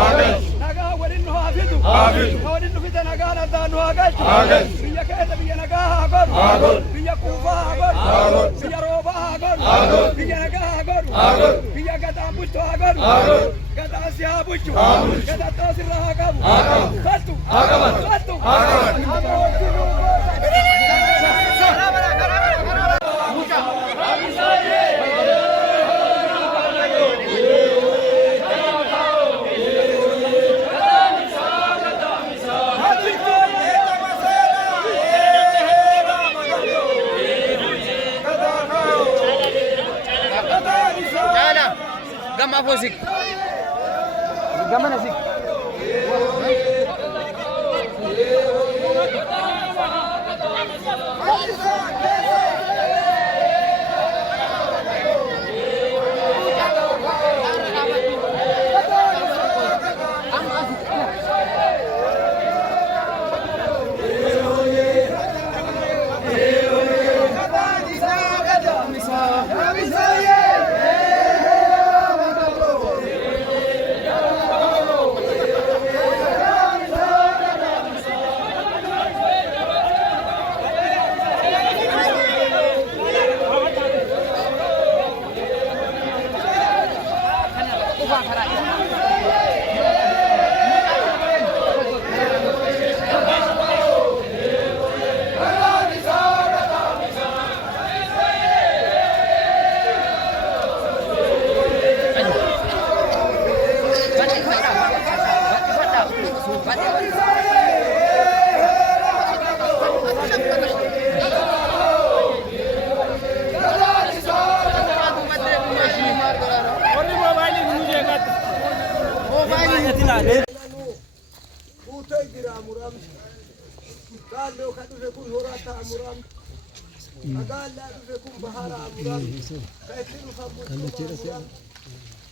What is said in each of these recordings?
nagaa waliin nu haa fidu waliin nu fide nagaa addaan nu haa galchu biyya keessa biyya nagaa haa godhu biyya quufaa haa godhu biyya roobaa haa godhu biyya nagaa haa godhu biyya gadaan bulchu haa godhu gadaan si haa bulchu gadaan toos irra haa qabu kattu Gama posik, gama nasik.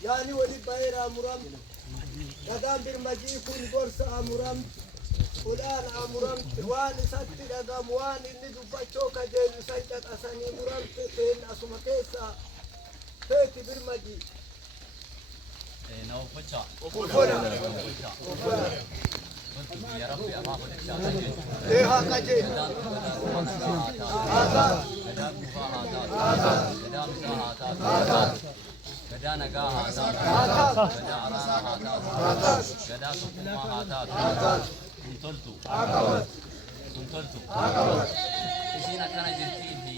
يعني ولي باير أمرام قدام برمجي كون قرص أمرام فلان أمرام وان ست قدام وان إني دبتشو كجيل سيدت أساني أمرام تين أسمكيسا تيتي برمجي نوفتشا يا ربي أما إيه كجيل gada nagaa haa taatu gada araara haa taatu gada tokkummaa haa taatu kun toltu isiin akkana jirtii fi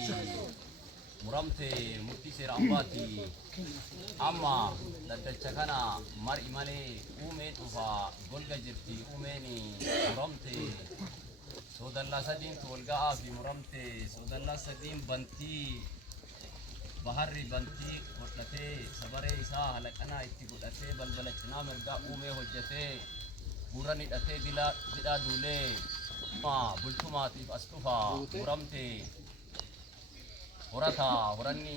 muramte murtii seera abbaati amma daddacha kana mar'i malee uumeen dhufa golga jirti uumeen muramte soodallaa sadiintu walga'aa fi muramte soodallaa sadiin bantii baharri bantii godhatee sabaree isaa halaqanaa itti godhatee balbala cinaa mirgaa uumee hojjetee gurra hidhatee didhaa duulee bultumaatiif as dhufa muramte horanni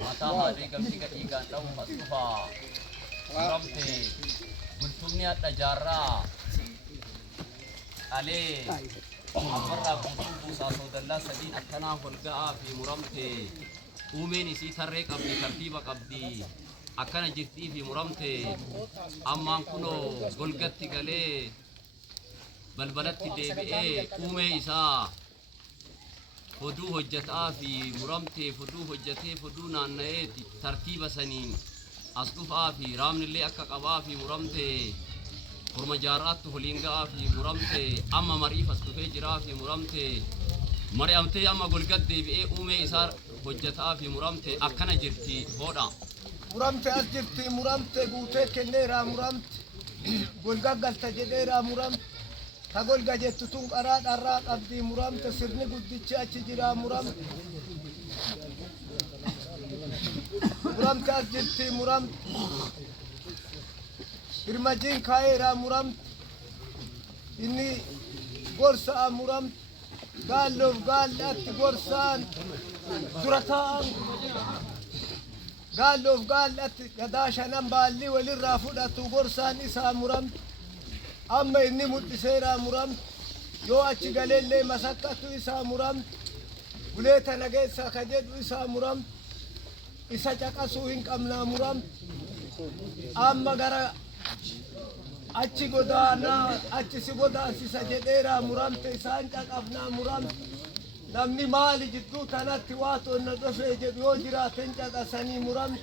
maataa haadhee gamtii gadhiigaan dhabuuf as dhufa muramte bultumni hadha jaarraa dhalee ammarraa guutuu buusaa soodallaa sadiin akkanaa holga'aa fi muramte uumeen isii tarree qabdi tartiiba qabdi akkana jirtii fi muramte ammaan kunoo golgatti galee balbalatti deebi'ee uumee isaa foduu hojjetaa fi muramte foduu hojjetee foduu naanna'ee tartiiba saniin as dhufaa fi raamnillee akka qabaa fi muramte horma jaarraatti holiin ga'aa fi muramte amma mariif as dhufee jiraa fi muramte mari'amtee amma golgat deebi'ee uumee isaa hojjetaa fi muramte akkana jirti boodha. Muramte as jirti muramte guutee kenneeraa muramte golga galta jedheeraa muramte ka golga jettu tun qaraa dharraa qabdi muramte sirni guddichi achi jiraa muramte muramte as jirti muramte birmajiin kaayeeraa muramte inni gorsa'a muramte gaalloof gaalli atti gorsaan dura taa'an gaalloof gaalli atti gadaa shanan baalli walirraa fudhatu gorsaan isaa muramte amma inni mul'iseeraa muramte yoo achi galeellee masakkatu isaa muramte ulee tana geessaa ka jedhu isaa muramte isa caqasuu hin qabnaa muramte amma gara achi godaanaa achi si godaansisa jedheera muramte isaan caqafnaa muramte namni maali jidduu tanatti waa tonna dhofee jedhu yoo jiraate hin caqasanii muramte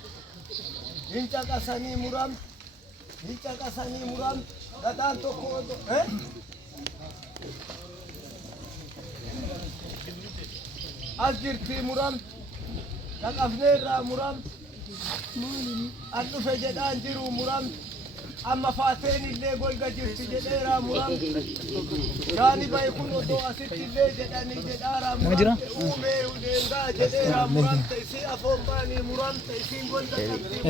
hin caqasanii muramte gadaan tokko as jirtii muramte caqafneerraa muramte an dhufe jedhaan jiru muramte amma faateen illee golga jirti jedheeraa muramte yaani bahe kun otoo asitti illee jedhanii jedhaaraa muramte uumee udeengaa jedheeraa muramte isii afoon baanii muramte isiin golga qabdii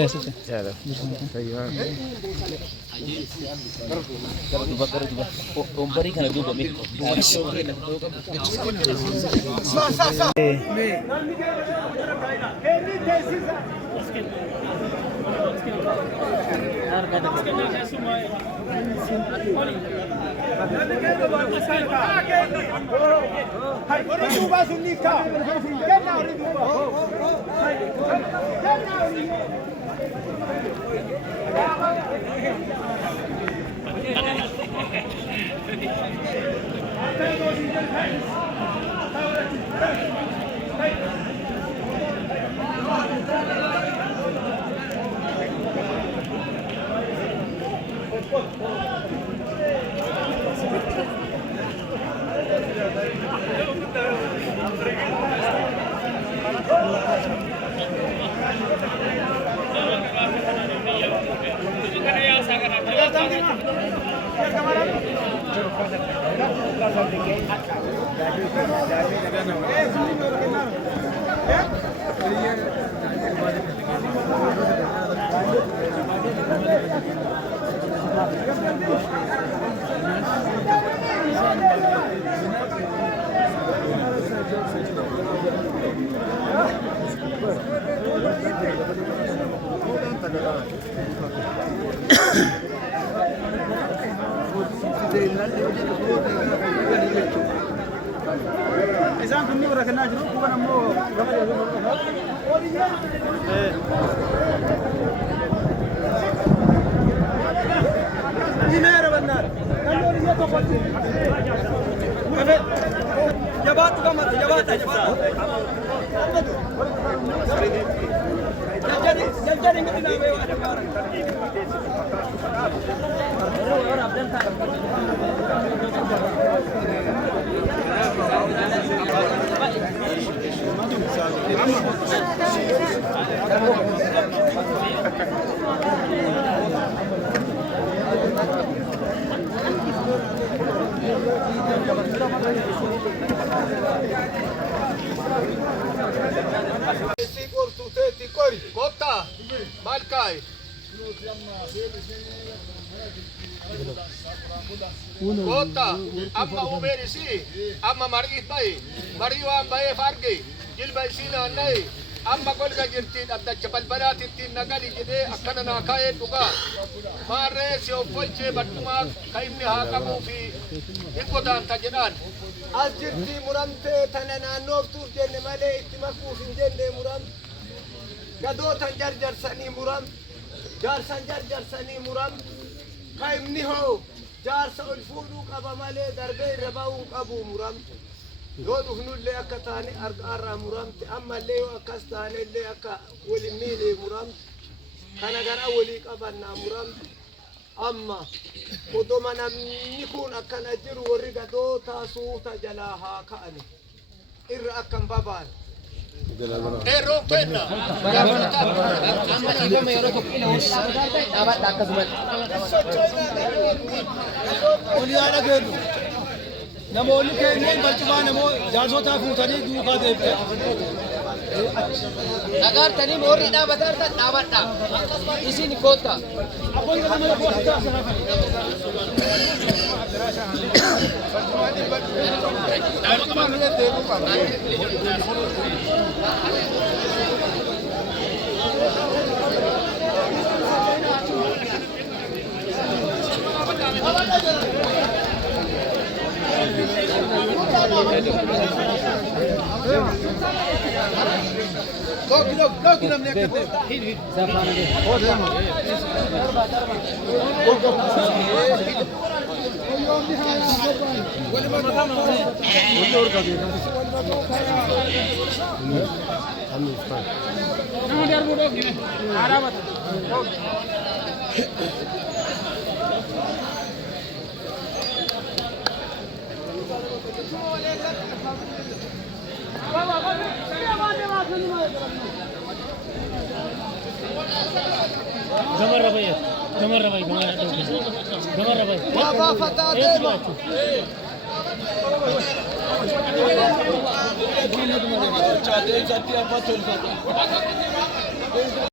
Isaan kunni warra kanaa jiru kuban ammoo Dineera bannaan kan loon yoo tokko jabaatu gamata jabaata jajjari ngi na be wada kara Kotta, Malkai. Kotta, amma umerisi, amma margit bai, mariwan bai fargi, jilbai sina nai, amma golga jirti abdacha balbalatitti nagali jide akkana na kae duga. Marre si offolche battuma kaimni haa qabu fi hikodan tajedhan. As jirti muramte tana naannoftuuf jenne malee itti makuuf hin jenne muramte. Gadootan jarjarsanii muram, jaarsan jarjarsanii muram, kaimni hoo jaarsa ol fuudhuu qaba malee darbee irra ba'uu qabu muram. Yoo dhufnullee akka taane argaarraa muramte ammallee yoo akkas taanellee akka waliin miilee muramte kana gara walii qabannaa muramte amma odoma namni kun akkana jiru warri gadootaa suuta jalaa haa ka'ani irra akkan babaan. Error penna. Amma ibame yoro tokkina woni dhaabadha akkasumas. Oliyaadha geeddu. Namoonni keenyeen barcumaa namoo jaarsotaa fuutanii duukaa deebite. Nagaartanii moorri dhaabatartan dhaabadha. Isin koota. Abboon kana mala koota. Barcumaa malee deebuu qaba. Gama